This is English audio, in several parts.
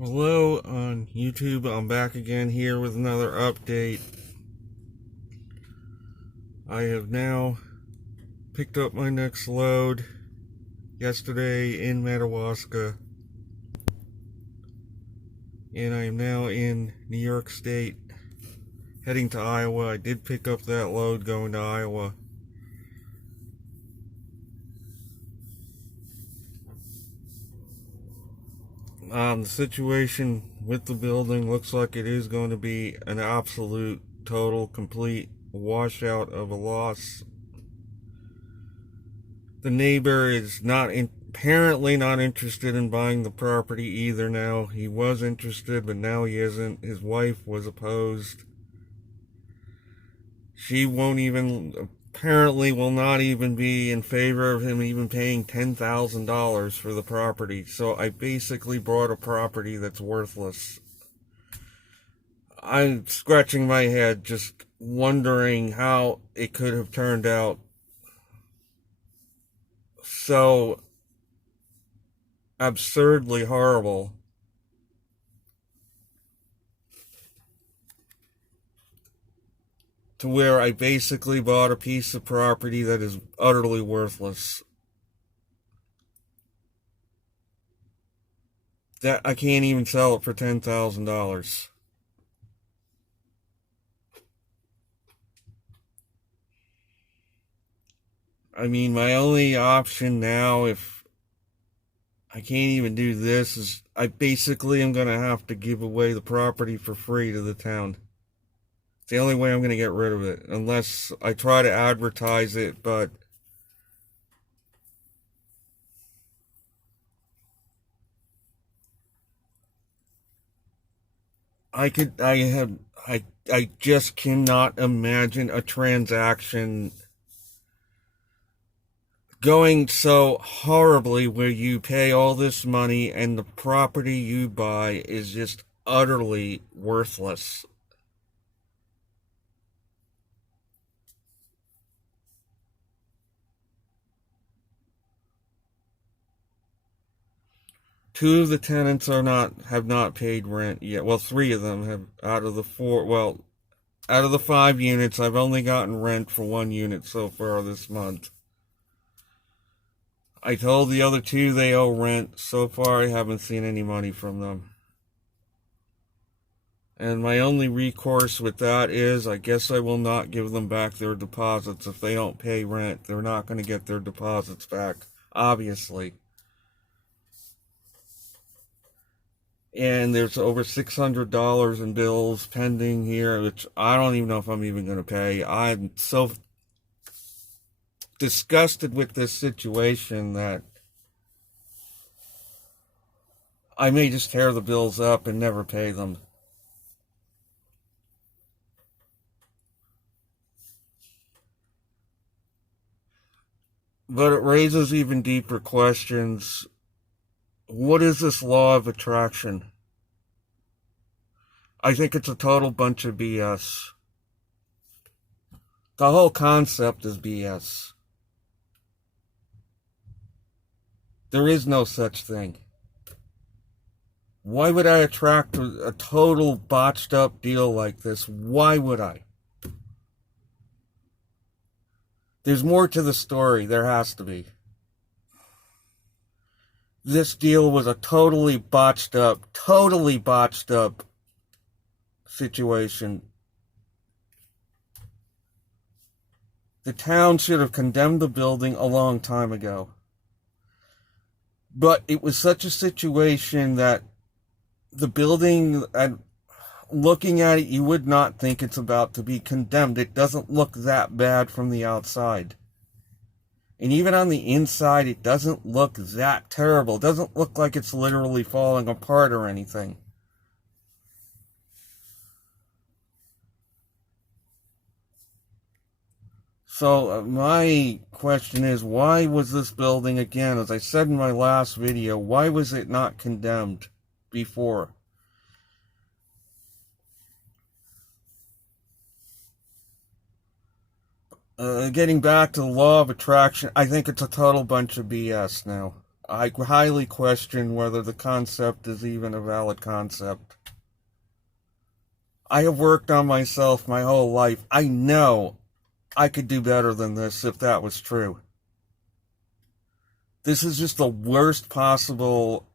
Hello on YouTube, I'm back again here with another update. I have now picked up my next load yesterday in Madawaska, and I am now in New York State, heading to Iowa. I did pick up that load going to Iowa. The situation with the building looks like it is going to be an absolute, total, complete washout of a loss. The neighbor is apparently not interested in buying the property either now. He was interested, but now he isn't. His wife was opposed. She apparently will not even be in favor of him even paying $10,000 for the property. So I basically bought a property that's worthless. I'm scratching my head just wondering how it could have turned out so absurdly horrible. To where I basically bought a piece of property that is utterly worthless. That I can't even sell it for $10,000. I mean, my only option now, if I can't even do this, is I basically am going to have to give away the property for free to the town. It's the only way I'm going to get rid of it, unless I try to advertise it, but I just cannot imagine a transaction going so horribly where you pay all this money and the property you buy is just utterly worthless. Two of the tenants have not paid rent yet. Well, three of them have out of the four. Well, out of the 5 units, I've only gotten rent for 1 unit so far this month. I told the other two they owe rent. So far, I haven't seen any money from them. And my only recourse with that is I guess I will not give them back their deposits. If they don't pay rent, they're not going to get their deposits back, obviously. And there's over $600 in bills pending here, which I don't even know if I'm even going to pay. I'm so disgusted with this situation that I may just tear the bills up and never pay them. But it raises even deeper questions. What is this law of attraction? I think it's a total bunch of BS. The whole concept is BS. There is no such thing. Why would I attract a total botched up deal like this? Why would I? There's more to the story. There has to be. This deal was a totally botched up situation. The town should have condemned the building a long time ago. But it was such a situation that the building, looking at it, you would not think it's about to be condemned. It doesn't look that bad from the outside. And even on the inside, it doesn't look that terrible. It doesn't look like it's literally falling apart or anything. So my question is, why was this building, again, as I said in my last video, why was it not condemned before? Getting back to the law of attraction, I think it's a total bunch of BS now. I highly question whether the concept is even a valid concept. I have worked on myself my whole life. I know I could do better than this if that was true. This is just the worst possible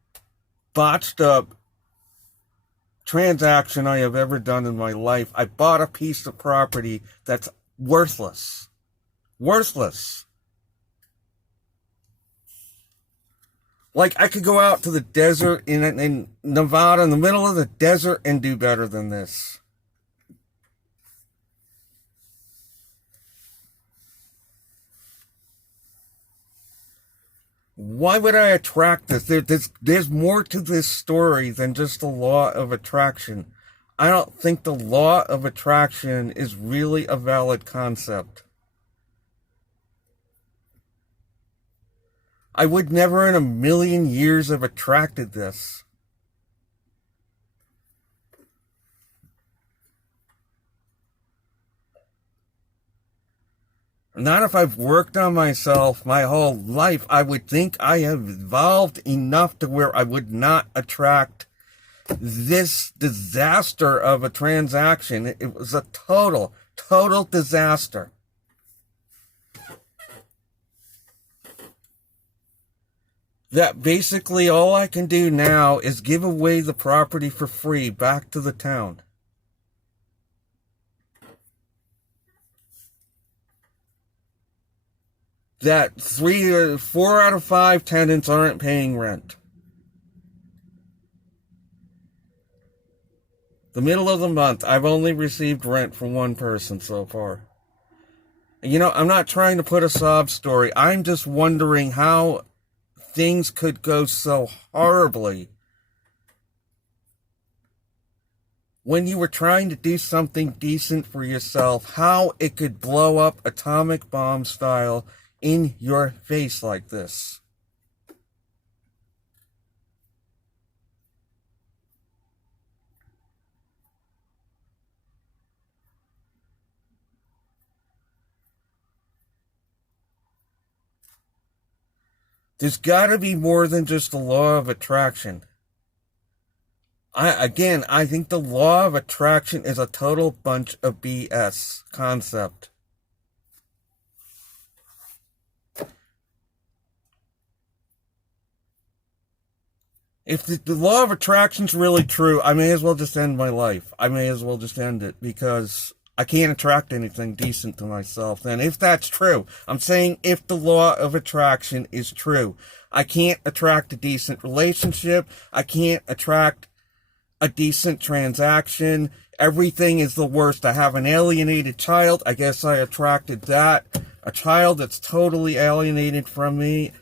botched up transaction I have ever done in my life. I bought a piece of property that's worthless. Worthless. Like, I could go out to the desert in Nevada, in the middle of the desert, and do better than this. Why would I attract this? There's more to this story than just the law of attraction. I don't think the law of attraction is really a valid concept. I would never in a million years have attracted this. Not if I've worked on myself my whole life. I would think I have evolved enough to where I would not attract this disaster of a transaction. It was a total disaster. That basically all I can do now is give away the property for free back to the town. That 3 or 4 out of 5 tenants aren't paying rent. The middle of the month, I've only received rent from one person so far. You know, I'm not trying to put a sob story. I'm just wondering how things could go so horribly when you were trying to do something decent for yourself, how it could blow up atomic bomb style in your face like this. There's got to be more than just the law of attraction. I think the law of attraction is a total bunch of BS concept. If the law of attraction's really true, I may as well just end my life. I may as well just end it because I can't attract anything decent to myself. And if that's true, I'm saying if the law of attraction is true, I can't attract a decent relationship. I can't attract a decent transaction. Everything is the worst. I have an alienated child. I guess I attracted that. A child that's totally alienated from me.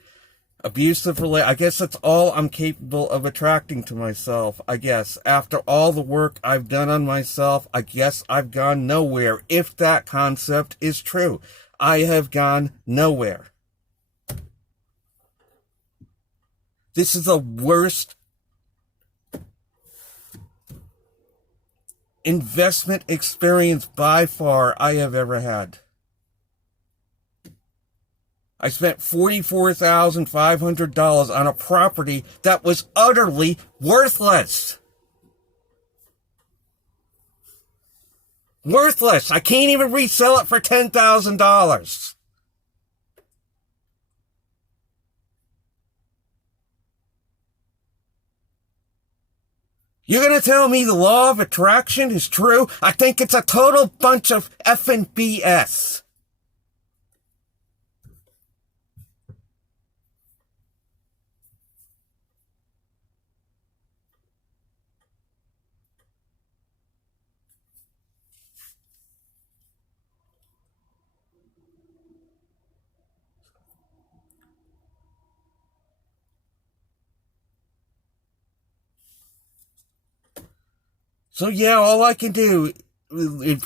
Abusive relate. I guess that's all I'm capable of attracting to myself. I guess after all the work I've done on myself, I guess I've gone nowhere. If that concept is true, I have gone nowhere. This is the worst investment experience by far I have ever had. I spent $44,500 on a property that was utterly worthless. Worthless. I can't even resell it for $10,000. You're going to tell me the law of attraction is true? I think it's a total bunch of effing BS. So yeah, all I can do,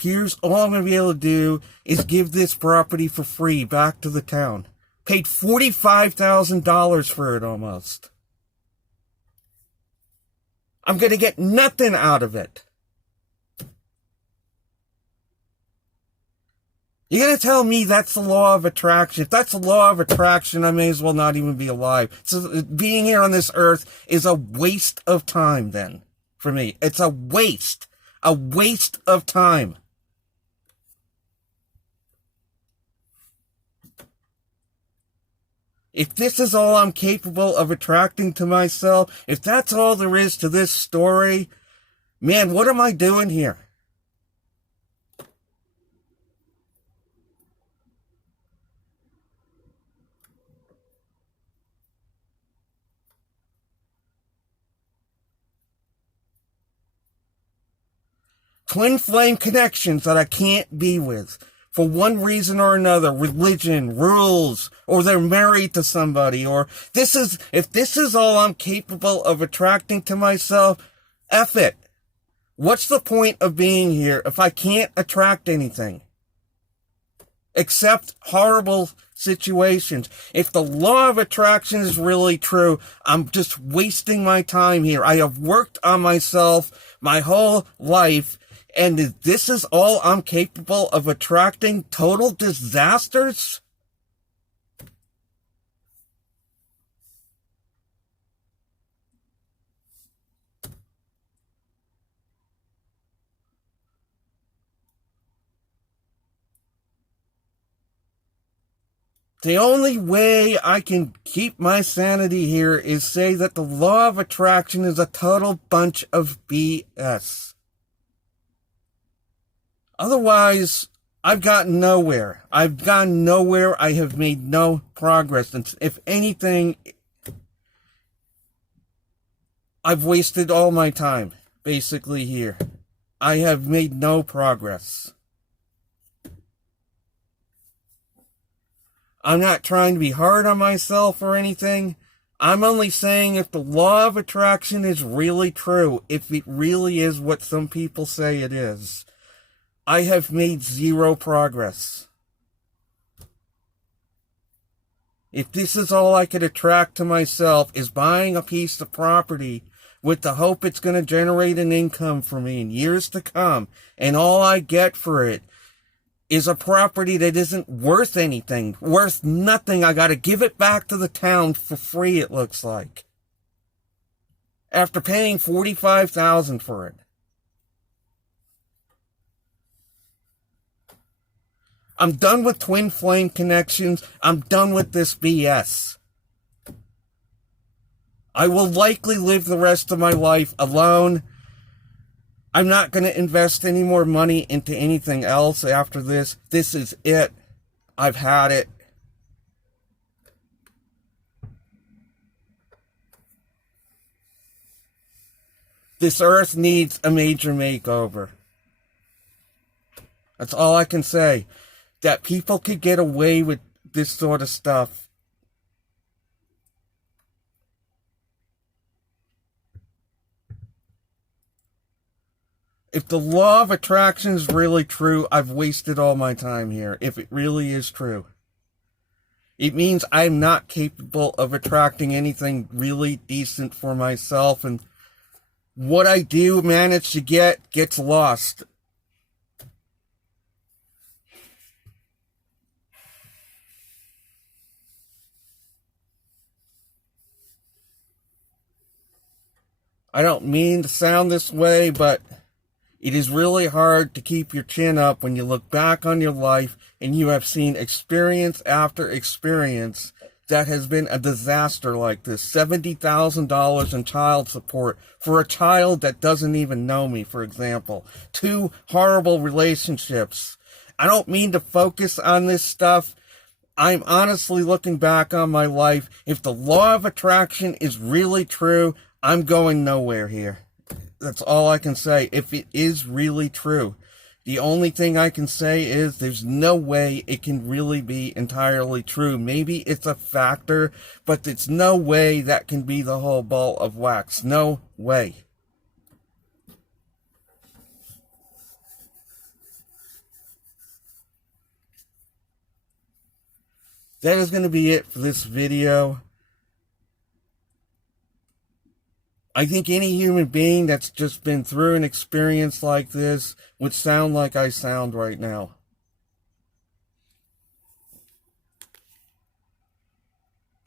here's all I'm going to be able to do, is give this property for free back to the town. Paid $45,000 for it almost. I'm going to get nothing out of it. You're gonna tell me that's the law of attraction? If that's the law of attraction, I may as well not even be alive. So being here on this earth is a waste of time then, for me. It's a waste of time. If this is all I'm capable of attracting to myself, if that's all there is to this story, man, what am I doing here? Twin flame connections that I can't be with. For one reason or another, religion, rules, or they're married to somebody, or if this is all I'm capable of attracting to myself, F it. What's the point of being here if I can't attract anything? Except horrible situations. If the law of attraction is really true, I'm just wasting my time here. I have worked on myself my whole life, and this is all I'm capable of attracting? Total disasters? The only way I can keep my sanity here is say that the law of attraction is a total bunch of BS. Otherwise, I've gotten nowhere. I have made no progress. And if anything, I've wasted all my time, basically, here. I have made no progress. I'm not trying to be hard on myself or anything. I'm only saying if the law of attraction is really true, if it really is what some people say it is, I have made zero progress. If this is all I could attract to myself is buying a piece of property with the hope it's going to generate an income for me in years to come, and all I get for it is a property that isn't worth anything, worth nothing. I got to give it back to the town for free, it looks like, after paying $45,000 for it. I'm done with twin flame connections. I'm done with this BS. I will likely live the rest of my life alone. I'm not going to invest any more money into anything else after this. This is it. I've had it. This earth needs a major makeover. That's all I can say. That people could get away with this sort of stuff. If the law of attraction is really true, I've wasted all my time here. If it really is true, it means I'm not capable of attracting anything really decent for myself, and what I do manage to get gets lost. I don't mean to sound this way, but it is really hard to keep your chin up when you look back on your life and you have seen experience after experience that has been a disaster like this. $70,000 in child support for a child that doesn't even know me, for example. 2 horrible relationships. I don't mean to focus on this stuff. I'm honestly looking back on my life. If the law of attraction is really true, I'm going nowhere here. That's all I can say. If it is really true, the only thing I can say is there's no way it can really be entirely true. Maybe it's a factor, but it's no way that can be the whole ball of wax. No way. That is going to be it for this video. I think any human being that's just been through an experience like this would sound like I sound right now.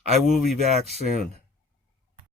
I will be back soon.